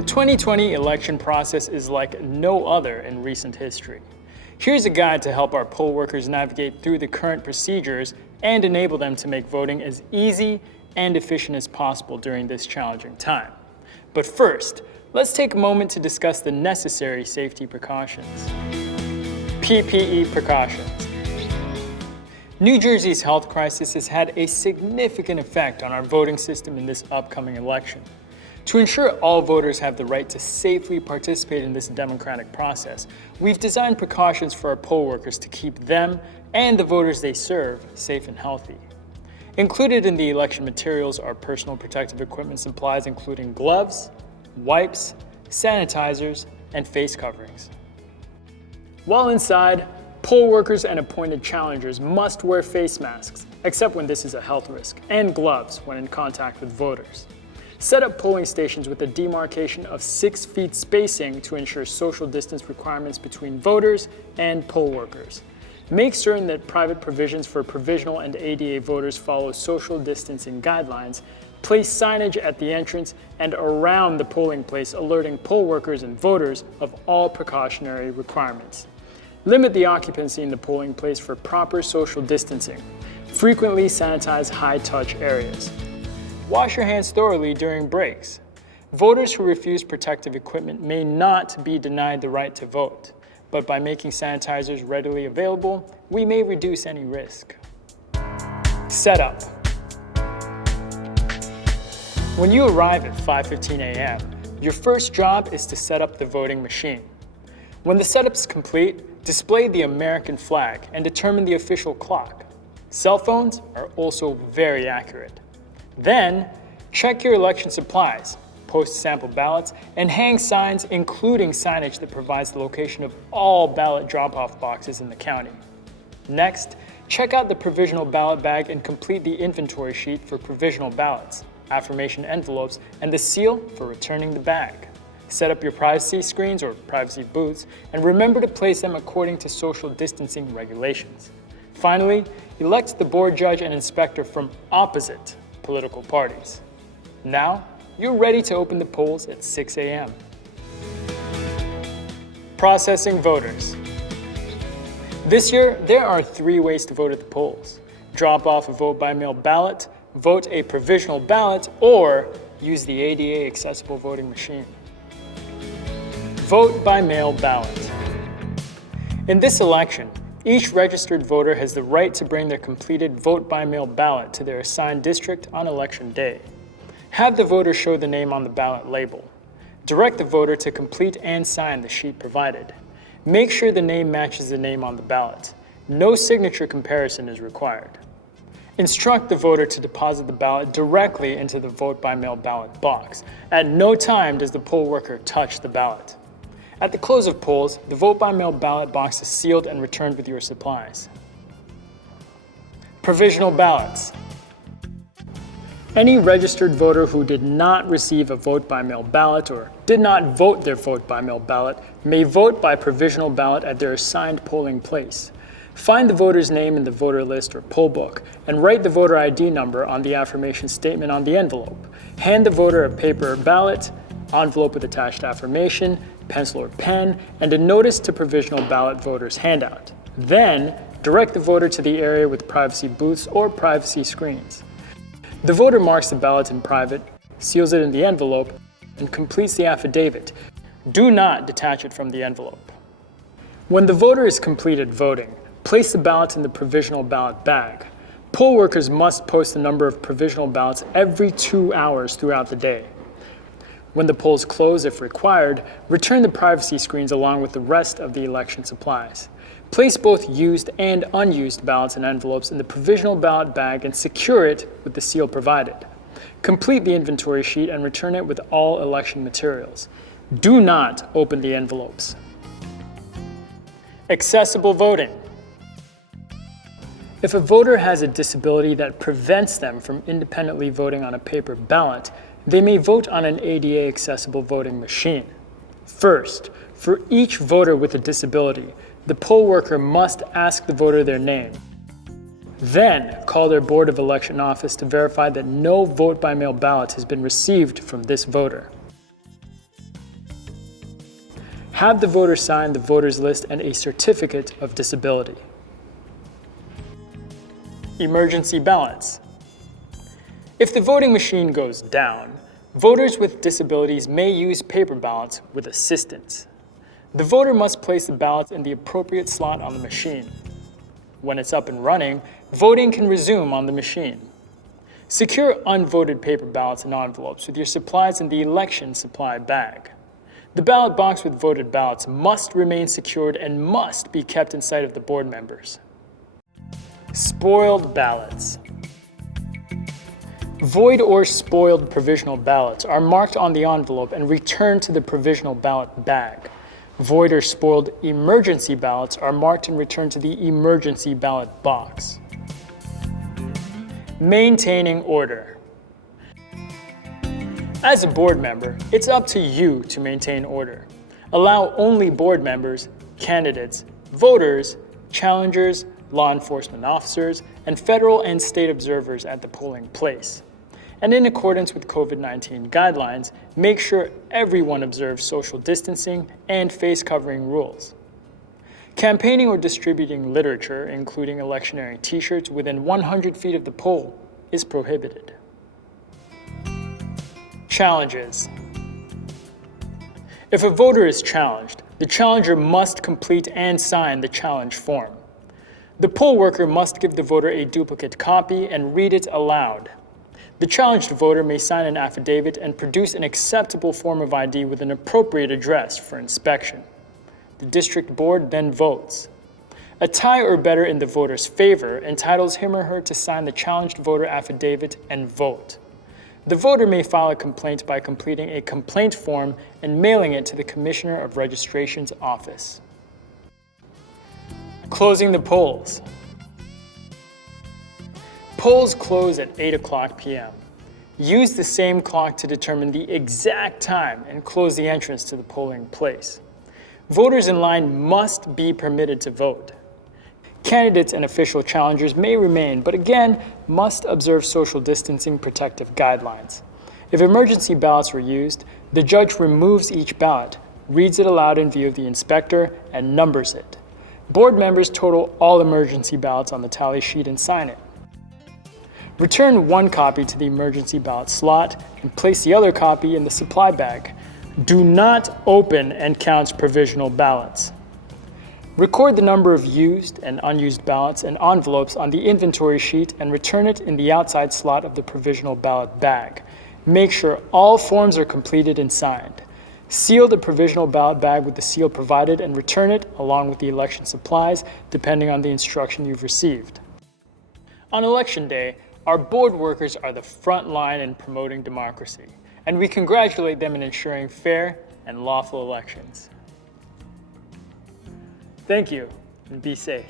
The 2020 election process is like no other in recent history. Here's a guide to help our poll workers navigate through the current procedures and enable them to make voting as easy and efficient as possible during this challenging time. But first, let's take a moment to discuss the necessary safety precautions. PPE precautions. New Jersey's health crisis has had a significant effect on our voting system in this upcoming election. To ensure all voters have the right to safely participate in this democratic process, we've designed precautions for our poll workers to keep them and the voters they serve safe and healthy. Included in the election materials are personal protective equipment supplies including gloves, wipes, sanitizers, and face coverings. While inside, poll workers and appointed challengers must wear face masks, except when this is a health risk, and gloves when in contact with voters. Set up polling stations with a demarcation of 6 feet spacing to ensure social distance requirements between voters and poll workers. Make certain that private provisions for provisional and ADA voters follow social distancing guidelines. Place signage at the entrance and around the polling place alerting poll workers and voters of all precautionary requirements. Limit the occupancy in the polling place for proper social distancing. Frequently sanitize high-touch areas. Wash your hands thoroughly during breaks. Voters who refuse protective equipment may not be denied the right to vote, but by making sanitizers readily available, we may reduce any risk. Setup. When you arrive at 5:15 a.m., your first job is to set up the voting machine. When the setup's complete, display the American flag and determine the official clock. Cell phones are also very accurate. Then, check your election supplies, post sample ballots, and hang signs including signage that provides the location of all ballot drop-off boxes in the county. Next, check out the provisional ballot bag and complete the inventory sheet for provisional ballots, affirmation envelopes, and the seal for returning the bag. Set up your privacy screens or privacy booths, and remember to place them according to social distancing regulations. Finally, elect the board judge and inspector from opposite political parties. Now, you're ready to open the polls at 6 a.m. Processing voters. This year, there are 3 ways to vote at the polls. Drop off a vote-by-mail ballot, vote a provisional ballot, or use the ADA accessible voting machine. Vote-by-mail ballot. In this election, each registered voter has the right to bring their completed vote-by-mail ballot to their assigned district on election day. Have the voter show the name on the ballot label. Direct the voter to complete and sign the sheet provided. Make sure the name matches the name on the ballot. No signature comparison is required. Instruct the voter to deposit the ballot directly into the vote-by-mail ballot box. At no time does the poll worker touch the ballot. At the close of polls, the vote-by-mail ballot box is sealed and returned with your supplies. Provisional ballots. Any registered voter who did not receive a vote-by-mail ballot or did not vote their vote-by-mail ballot may vote by provisional ballot at their assigned polling place. Find the voter's name in the voter list or poll book and write the voter ID number on the affirmation statement on the envelope. Hand the voter a paper ballot, envelope with attached affirmation, pencil or pen, and a notice to provisional ballot voters handout. Then, direct the voter to the area with privacy booths or privacy screens. The voter marks the ballot in private, seals it in the envelope, and completes the affidavit. Do not detach it from the envelope. When the voter is completed voting, place the ballot in the provisional ballot bag. Poll workers must post the number of provisional ballots every 2 hours throughout the day. When the polls close, if required, return the privacy screens along with the rest of the election supplies. Place both used and unused ballots and envelopes in the provisional ballot bag and secure it with the seal provided. Complete the inventory sheet and return it with all election materials. Do not open the envelopes. Accessible voting. If a voter has a disability that prevents them from independently voting on a paper ballot, they may vote on an ADA accessible voting machine. First, for each voter with a disability, the poll worker must ask the voter their name. Then, call their Board of Election office to verify that no vote-by-mail ballot has been received from this voter. Have the voter sign the voter's list and a certificate of disability. Emergency ballots. If the voting machine goes down, voters with disabilities may use paper ballots with assistance. The voter must place the ballots in the appropriate slot on the machine. When it's up and running, voting can resume on the machine. Secure unvoted paper ballots and envelopes with your supplies in the election supply bag. The ballot box with voted ballots must remain secured and must be kept in sight of the board members. Spoiled ballots. Void or spoiled provisional ballots are marked on the envelope and returned to the provisional ballot bag. Void or spoiled emergency ballots are marked and returned to the emergency ballot box. Maintaining order. As a board member, it's up to you to maintain order. Allow only board members, candidates, voters, challengers, law enforcement officers, and federal and state observers at the polling place. And in accordance with COVID-19 guidelines, make sure everyone observes social distancing and face covering rules. Campaigning or distributing literature, including electioneering t-shirts, within 100 feet of the poll is prohibited. Challenges. If a voter is challenged, the challenger must complete and sign the challenge form. The poll worker must give the voter a duplicate copy and read it aloud. The challenged voter may sign an affidavit and produce an acceptable form of ID with an appropriate address for inspection. The district board then votes. A tie or better in the voter's favor entitles him or her to sign the challenged voter affidavit and vote. The voter may file a complaint by completing a complaint form and mailing it to the Commissioner of Registration's office. Closing the polls. Polls close at 8:00 p.m. Use the same clock to determine the exact time and close the entrance to the polling place. Voters in line must be permitted to vote. Candidates and official challengers may remain, but again, must observe social distancing protective guidelines. If emergency ballots were used, the judge removes each ballot, reads it aloud in view of the inspector, and numbers it. Board members total all emergency ballots on the tally sheet and sign it. Return one copy to the emergency ballot slot and place the other copy in the supply bag. Do not open and count provisional ballots. Record the number of used and unused ballots and envelopes on the inventory sheet and return it in the outside slot of the provisional ballot bag. Make sure all forms are completed and signed. Seal the provisional ballot bag with the seal provided and return it along with the election supplies, depending on the instruction you've received. On Election Day, our board workers are the front line in promoting democracy, and we congratulate them in ensuring fair and lawful elections. Thank you, and be safe.